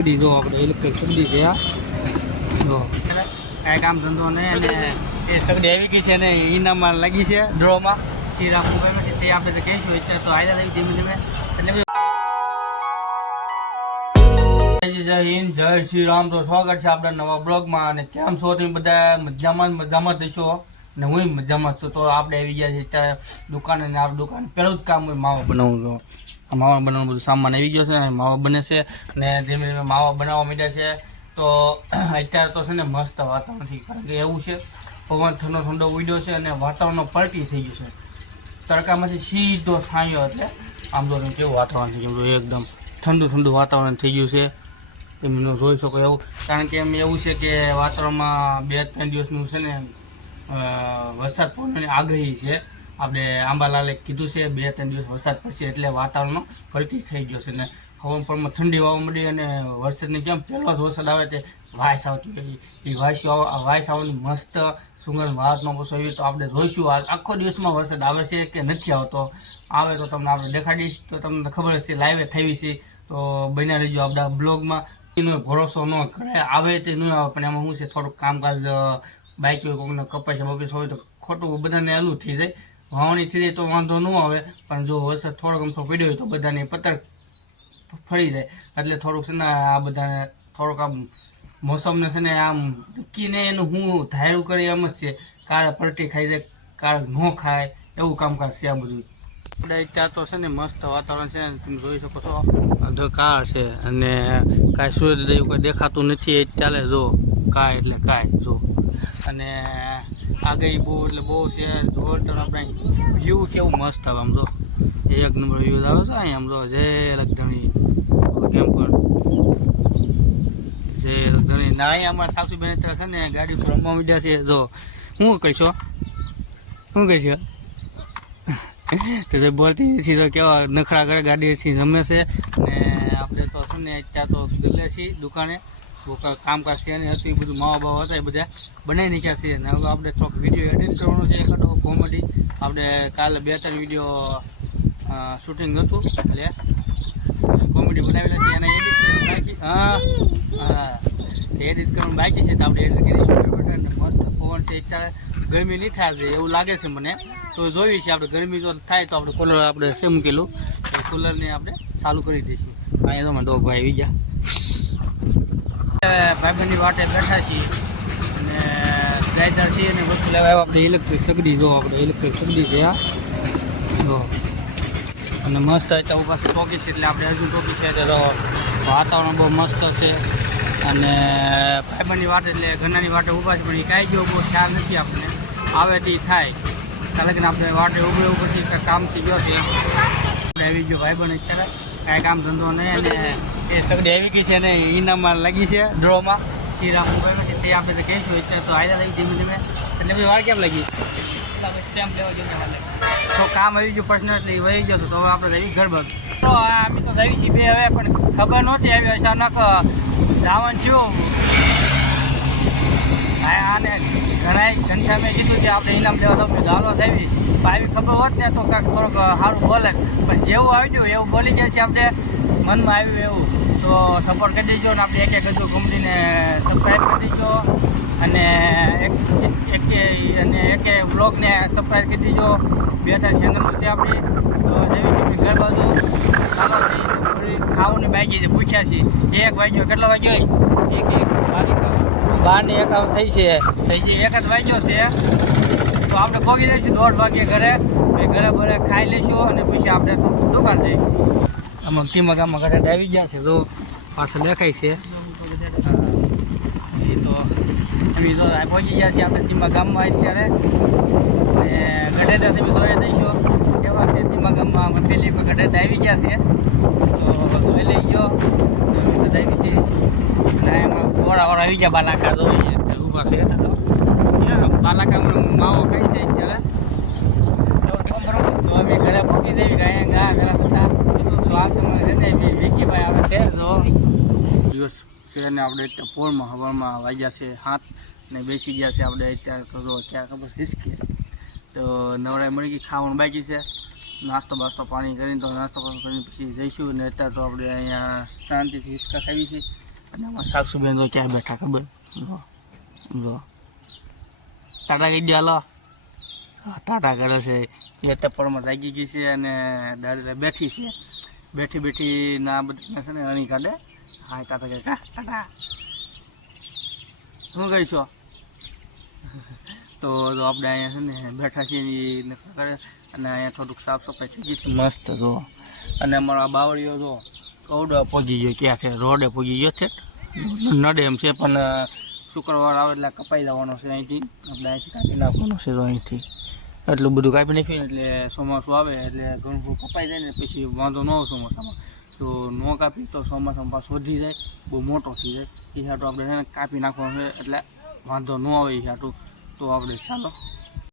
જો આપણે ઇલેક્ટ્રિક સગડી છે આ જો કાંઈ કામ ધંધો નહીં અને એ સગડી આવી ગઈ છે ને ઇનામમાં લાગી છે ડ્રોમાં શ્રીરામ મોબાઈલમાં છે તે આપણે તો કહીશું અત્યારે તો આવ્યા થઈ ધીમે ધીમે એટલે જય હિન્દ જય શ્રી રામ. તો સ્વાગત છે આપણા નવા બ્લોગમાં અને કેમ છો તમે બધા મજામાં થશો ને હું મજામાં છું. તો આપણે આવી ગયા છે અત્યારે દુકાને ને આ દુકાન પહેલું જ કામ હોય માવો બનાવું છું. માવા બનાવવાનું બધું સામાન આવી ગયો છે અને માવા બને છે ને ધીમે ધીમે માવા બનાવવા માંડ્યા છે. તો અત્યારે તો છે ને મસ્ત વાતાવરણ થઈ કારણ કે એવું છે પવન ઠંડો ઠંડો ઉડ્યો છે અને વાતાવરણનો પલટી થઈ ગયું છે. તડકામાંથી સીધો છાંયો એટલે આમ તો કેવું વાતાવરણ થઈ ગયું એકદમ ઠંડુ ઠંડુ વાતાવરણ થઈ ગયું છે એમને જોઈ શકો એવું. કારણ કે એમ એવું છે કે વાતાવરણમાં 2-3 દિવસનું છે ને વરસાદ પડવાની આગાહી છે. આપણે આંબાલાલે કીધું છે 2-3 દિવસ વરસાદ પડશે એટલે વાતાવરણનો પલટી થઈ ગયો છે ને હવામાનમાં ઠંડી વાવા મળી અને વરસાદની કેમ પહેલો જ વરસાદ આવે તે વાયસ આવતી હોય એ વાયસ આવવાની મસ્ત સુગંધ વાતનો બસો એવી. તો આપણે જોઈશું આખો દિવસમાં વરસાદ આવે છે કે નથી આવતો. આવે તો તમને આપણે દેખાડીશ તો તમને ખબર હશે લાઈવે થઈ છે. તો બન્યા રહેજો આપણા બ્લોગમાં. એનો ભરોસો ન કરે આવે તે ન આવે પણ એમાં શું છે થોડુંક કામકાજ બાઇક હોય કોઈને કપાસ બપીસ હોય તો ખોટું બધાને અલું થઈ જાય. વાવણી થઈ જાય તો વાંધો ન આવે પણ જો વરસાદ થોડોક અમથો પડ્યો હોય તો બધાને પતર ફરી જાય એટલે થોડુંક છે ને આ બધાને થોડુંક આમ મોસમને છે ને આમ દુખીને એનું હું ધાર્યું કરે એમ જ છે. કાળે પલટી ખાઈ જાય કાળે ન ખાય એવું કામકાજ છે આ બધું. ત્યાં તો છે ને મસ્ત વાતાવરણ છે ને તમે જોઈ શકો છો અંધકાર છે અને કાંઈ સૂર્યદેવ કોઈ દેખાતું નથી એ ચાલે જો કાંઈ એટલે કાંઈ જો અને આગળ બહુ એટલે બહુ છે જોરદાર. આપણે વ્યૂ કેવું મસ્ત આવે આમ જો એક નંબર વ્યૂ આવે છે અહીં આમ જો જે લગધણી કેમ પણ જે લગધણી ના અહીં અમારા સાસુબેન અત્યારે છે ને ગાડી પર રમવા મીડ્યા છે. જો શું કહીશો શું કહીશો તો બોલતી નથી તો કેવા નખરા કરે ગાડીથી રમે છે ને આપણે તો છે ને ત્યાં તો ગલે છીએ દુકાને કામકાજ છે ને હતું એ બધું માવા બાવા હતા એ બધા બનાવી નાખ્યા છે અને હવે આપણે થોડોક વિડીયો એડિટ કરવાનો છે એકાદો કોમેડી. આપણે કાલે 2-3 વિડીયો શૂટિંગ હતું એટલે કોમેડી બનાવેલા છે એને એડિટ કરવાનું બાકી. હા એડિટ કરવાનું બાકી છે તો આપણે એડિટ કરીશું. મસ્ત પવન છે અત્યારે ગરમી નહીં થાય છે એવું લાગે છે મને. તો જોઈએ છીએ આપણે ગરમી જો થાય તો આપણે કુલર આપણે છે મૂકેલું કુલરને આપણે ચાલુ કરી દઈશું. અહીંયા તો ડોગ ભાઈ આવી ગયા ભાઈબંધની વાટે બેઠા છીએ અને ડ્રાઈવર છીએ અને વસ્તુ લેવા આવ્યા આપણે ઇલેક્ટ્રિક સગડી જો આપણે ઇલેક્ટ્રિક સગડી છે આ જો અને મસ્ત અત્યારે પાસે ટોકી છે એટલે આપણે હજુ ટોકી છે તો વાતાવરણ બહુ મસ્ત છે અને ભાઈબંધની વાટે એટલે ઘરનાની વાટે ઊભા છે પણ એ કાંઈ જેવો બહુ ખ્યાલ નથી આપણને આવે તે થાય કારણ કે આપણે વાટે ઊભું પછી કામથી ગયો છે આવી ગયો ભાઈબંધ અત્યારે કાંઈ કામ ધંધો નહીં અને એ સગડી આવી ગઈ છે ને ઇનામમાં લાગી છે ડ્રોમાં શ્રીરામ મોબાઈલમાં છે તે આપણે તો કહીશું અત્યારે તો આવ્યા થઈ ધીમે ધીમે એટલે બધી વાર કેમ લાગી સ્ટેમ્પ લેવા જેવું તો કામ આવી ગયું પર્સનલ એટલે એ વહી ગયો તો હવે આપણે આવી ઘર બાજુ તો અમે તો જઈએ છીએ બે હવે પણ ખબર નહોતી આવી અચાનક જવાનું થયું. આને ઘણા ઘનશ્યામે કીધું કે આપણે ઇનામ લેવા તો હાલો આવી આવી ખબર હોત ને તો કાંઈક થોડુંક સારું બોલે પણ જેવું આવી ગયું એવું બોલી ગયા છે આપણે મનમાં આવ્યું એવું. તો સપોર્ટ કરી દેજો ને આપણે એક હજુ કંપનીને સબસ્ક્રાઈબ કરી દેજો અને એક બ્લોગને સબસ્ક્રાઈબ કરી દેજો. 2-3 ચેનલો છે આપણી તો જેવી છે ઘર બાજુ ચાલો ખાવું ને બાકી પૂછ્યા છીએ 1 વાગ્યો કેટલો વાગ્યો 12:51 થઈ છે 1 જ વાગ્યો છે. તો આપણે પહોંચી જઈશું 1:30 વાગે ઘરે ઘરે ખાઈ લઈશું અને પછી આપણે દુકાન જઈશું. આમાં ધીમા ગામમાં ઘરે આવી ગયા છે તો પાછળ દેખાય છે એ તો એમ તો પહોંચી ગયા છીએ આપણે ધીમા ગામમાં આવી ત્યારે ગઢેડા તમે જોઈ દઈશું કેવા છે ધીમા ગામમાં પહેલી ગઢેડા આવી ગયા છે તો જોઈ લઈ ગયો આવી છે અને એમાં ઓળા આવી ગયા બાલાકા જોઈએ ઊભા છે બાલાકામાં માવો ખાઈ છે અત્યારે તો અમે ઘરે પહોંચી દેવી ગયા ઘણા થતા તો આ સમય છે ને વિકીભાઈ આવે છે તો દિવસ છે ને આપણે અત્યારે પોળમાં હવામાં વાગ્યા છે 7 ને બેસી ગયા છે આપણે અત્યારે તો જો ક્યાં ખબર હિસકી તો નવરાઈ મળી ગઈ ખાવાનું બાકી છે નાસ્તો બાસ્તો પાણી કરીને તો નાસ્તો પાણી કરીને પછી જઈશું ને અત્યારે તો આપણે અહીંયા શાંતિથી હિસકા ખાવી છે અને અમારા સાસુબેન તો ક્યાં બેઠા ખબર જો ટાટા કહી દે હાલો ટાટા કરે છે એ તપડમાં જાગી ગઈ છે અને દાદા બેઠી છે બેઠી ના બધા છે ને અણી કાઢે હા ટાટા કહે ટાટા શું કહી છો તો આપણે અહીંયા છે ને બેઠા છીએ એ કરે અને અહીંયા થોડુંક સાફ સફાઈ થઈ ગઈ છે મસ્ત જો અને અમારો આ બાવળીઓ જો કવડો પહોંચી ગયો ક્યાં છે રોડે પહોંચી ગયો છે નડે એમ છે પણ શુક્રવાર આવે એટલે કપાઈ જવાનો છે અહીંથી આપણે અહીંથી કાપી નાખવાનો છે તો અહીંથી એટલું બધું કાપી નાખ્યું એટલે ચોમાસું આવે એટલે ઘણું કપાઈ જાય ને પછી વાંધો ન આવે ચોમાસામાં તો ન કાપી તો ચોમાસામાં પાછું વધી જાય બહુ મોટો થઈ જાય એ હાટું આપણે છે ને કાપી નાખવાનું છે એટલે વાંધો ન આવે એ હાટું તો આપણે ચાલો